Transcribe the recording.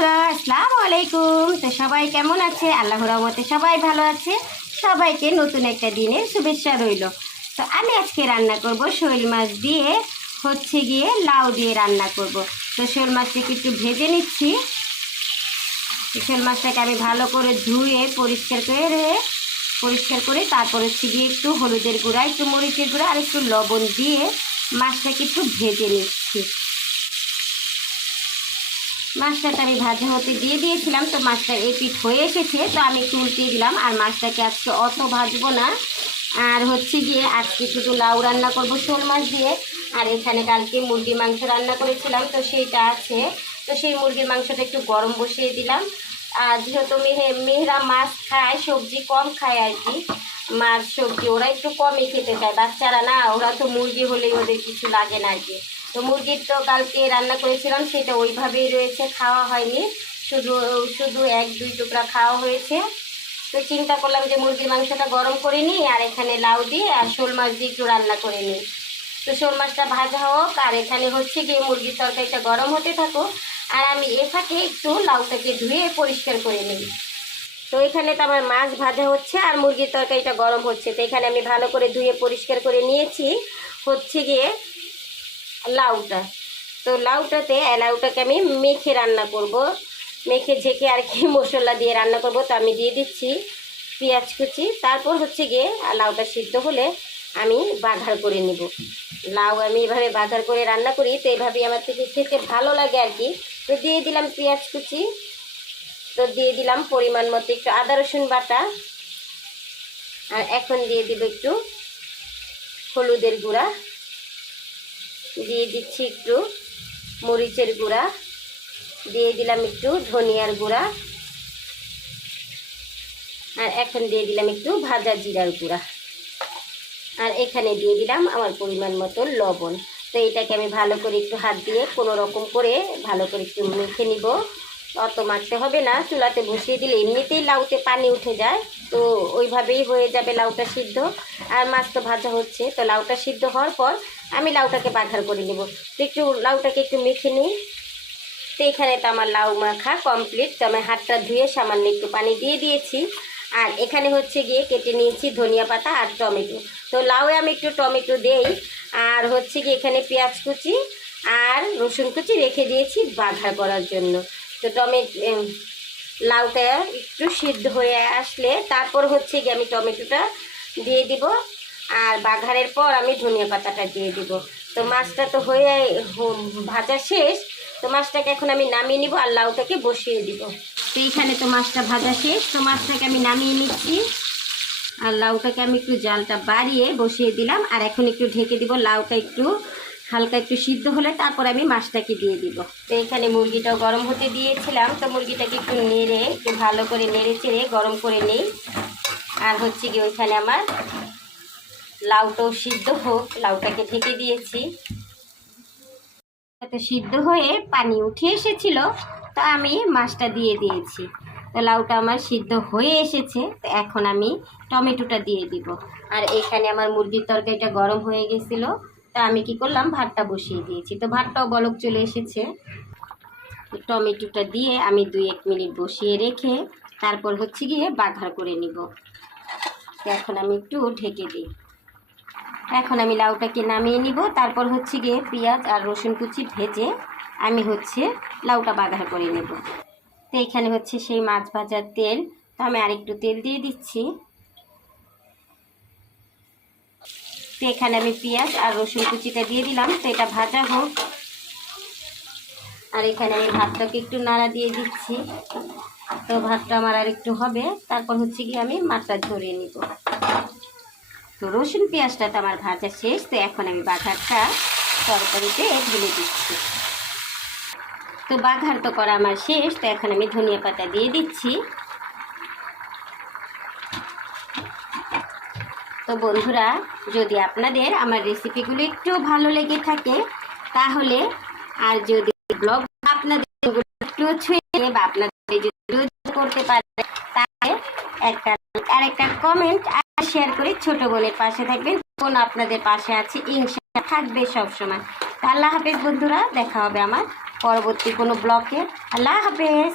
বন্ধুরা আসসালামু আলাইকুম। তো সবাই কেমন আছে? আল্লাহর রহমতে সবাই ভালো আছে। সবাইকে নতুন একটা দিনের শুভেচ্ছা রইল। তো আমি আজকে রান্না করব শোল মাছ দিয়ে, গিয়ে লাউ দিয়ে রান্না করব। তো শোল মাছটাকে একটু ভেজে নিচ্ছি। শোল মাছটাকে আমি ভালো করে ধুয়ে পরিষ্কার করে তারপর গিয়ে একটু হলুদের গুঁড়া, একটু মরিচের গুঁড়া আর একটু লবণ দিয়ে মাছটাকে একটু ভেজে নিচ্ছি। মাছটাকে আমি ভাজা হতে দিয়ে দিয়েছিলাম, তো মাছটা এপিট হয়ে এসেছে, তো আমি একটু উল্টিয়ে দিলাম। আর মাছটাকে আজকে অত ভাজবো না, আর গিয়ে আজকে শুধু লাউ রান্না করব শোল মাছ দিয়ে। আর এখানে কালকে মুরগির মাংস রান্না করেছিলাম, তো সেইটা আছে। তো সেই মুরগির মাংসটা একটু গরম বসিয়ে দিলাম। আর যেহেতু মেয়েরা মাছ খায়, সবজি কম খায় আর কি, মাছ সবজি ওরা একটু কমই খেতে চায়। বাচ্চারা না, ওরা তো মুরগি হলেই ওদের কিছু লাগে না আর কি। তো মুরগির তো কালকে রান্না করেছিলাম, সেটা ওইভাবেই রয়েছে, খাওয়া হয়নি, শুধু শুধু 1-2 টুকরা খাওয়া হয়েছে। তো চিন্তা করলাম যে মুরগির মাংসটা গরম করে নিই, আর এখানে লাউ দিয়ে আর শোল মাছ দিয়ে একটু রান্না করে নিই। তো শোল মাছটা ভাজা হোক, আর এখানে গিয়ে মুরগির তরকারিটা গরম হতে থাকো, আর আমি এ ফাঁকে একটু লাউটাকে ধুয়ে পরিষ্কার করে নিই। তো এখানে তো আমার মাছ ভাজা হচ্ছে আর মুরগির তরকারিটা গরম হচ্ছে। তো এখানে আমি ভালো করে ধুয়ে পরিষ্কার করে নিয়েছি গিয়ে লাউটা। তো লাউটাকে আমি মেখে রান্না করব, মেখে ঝেঁকে আর কি মশলা দিয়ে রান্না করব। তো আমি দিয়ে দিচ্ছি পেঁয়াজ কুচি, তারপর গিয়ে লাউটা সিদ্ধ হলে আমি বাঘার করে নিব। লাউ আমি এভাবে বাঘার করে রান্না করি, তো এইভাবেই আমার থেকে খেতে ভালো লাগে আর কি। তো দিয়ে দিলাম পেঁয়াজ কুচি, তো দিয়ে দিলাম পরিমাণ মতো একটু আদা রসুন বাটা, আর এখন দিয়ে দিব একটু হলুদের গুঁড়া, দিয়ে দিচ্ছি একটু মরিচের গুঁড়া, দিয়ে দিলাম একটু ধনিয়ার গুঁড়া, আর এখন দিয়ে দিলাম একটু ভাজা জিরার গুঁড়া, আর এখানে দিয়ে দিলাম আমার পরিমাণ মতো লবণ। তো এটাকে আমি ভালো করে একটু হাত দিয়ে কোনো রকম করে ভালো করে একটু মেখে নিব। অত মাখতে হবে না, চুলাতে বসিয়ে দিলে এমনিতেই লাউতে পানি উঠে যায়, তো ওইভাবেই হয়ে যাবে লাউটা সিদ্ধ। আর মাছ তো ভাজা হচ্ছে, তো লাউটা সিদ্ধ হওয়ার পর আমি লাউটাকে বাঘার করে নেব। তো একটু লাউটাকে একটু মেখে নিই। তো এখানে তো আমার লাউ মাখা কমপ্লিট। তো আমি হাতটা ধুয়ে সামান্য একটু পানি দিয়ে দিয়েছি। আর এখানে গিয়ে কেটে নিয়েছি ধনিয়া পাতা আর টমেটো। তো লাউয়ে আমি একটু টমেটো দেই, আর গিয়ে এখানে পেঁয়াজ কুচি আর রসুন কুচি রেখে দিয়েছি বাঘার করার জন্য। তো লাউটা একটু সিদ্ধ হয়ে আসলে তারপর গিয়ে আমি টমেটোটা দিয়ে দিব, আর বাঘারের পর আমি ধনিয়া পাতাটা দিয়ে দিব। তো মাছটা তো হয়ে ভাজা শেষ, তো মাছটাকে এখন আমি নামিয়ে নিব আর লাউটাকে বসিয়ে দিব। তো এইখানে তো মাছটা ভাজা শেষ, তো মাছটাকে আমি নামিয়ে নিচ্ছি, আর লাউটাকে আমি একটু জালটা বাড়িয়ে বসিয়ে দিলাম। আর এখন একটু ঢেকে দিব, লাউটা একটু হালকা একটু সিদ্ধ হলে তারপর আমি মাছটাকে দিয়ে দিব। তো এখানে মুরগিটাও গরম হতে দিয়েছিলাম, তো মুরগিটাকে একটু নেড়ে একটু ভালো করে নেড়ে চেড়ে গরম করে নেই। আর গিয়ে ওইখানে আমার লাউটাও সিদ্ধ হোক, লাউটাকে ঢেকে দিয়েছি। তো সিদ্ধ হয়ে পানি উঠে এসেছিল, তো আমি মাছটা দিয়ে দিয়েছি। তো লাউটা আমার সিদ্ধ হয়ে এসেছে, তো এখন আমি টমেটোটা দিয়ে দিব। আর এখানে আমার মুরগির তরকারিটা গরম হয়ে গেছিলো, তো আমি কি করলাম, ভাতটা বসিয়ে দিয়েছি। তো ভাতটাও বলক চলে এসেছে। টমেটোটা দিয়ে আমি 2-1 মিনিট বসিয়ে রেখে তারপর গিয়ে বাঘার করে নিব। তো এখন আমি একটু ঢেকে দিই। এখন আমি লাউটাকে নামিয়ে নিব, তারপর গিয়ে পেঁয়াজ আর রসুন কুচি ভেজে আমি লাউটা বাঘার করে নেব। তো এখানে সেই মাছ ভাজার তেল, তো আমি আরেকটু তেল দিয়ে দিচ্ছি। তো এখানে আমি পেঁয়াজ আর রসুন কুচিটা দিয়ে দিলাম, তো এটা ভাজা হোক। আর এখানে আমি ভাতটাকে একটু নাড়া দিয়ে দিচ্ছি। তো ভাতটা আমার আর একটু হবে, তারপর গিয়ে আমি মাছটা ধরিয়ে নিব। তো রসুন পেঁয়াজটা তো আমার ভাজা শেষ, তো এখন আমি বাঘারটা তরকারিতে ঢেলে দিচ্ছি। তো বাঘার তো করা আমার শেষ, তো এখন আমি ধনিয়া পাতা দিয়ে দিচ্ছি। তো বন্ধুরা, যদি আপনাদের আমার রেসিপিগুলো একটু ভালো লেগে থাকে তাহলে, আর যদি ব্লগ আপনাদের একটু ছুঁয়ে বা আপনাদের যদি করতে পারে, তাহলে একটা কমেন্ট আর শেয়ার করে ছোট বোনের পাশে থাকবেন। বোন আপনাদের পাশে আছে, ইনশাআল্লাহ থাকবে সবসময়। তো আল্লাহ হাফেজ বন্ধুরা, দেখা হবে আমার পরবর্তী কোনো ব্লগে। আল্লাহ হাফেজ।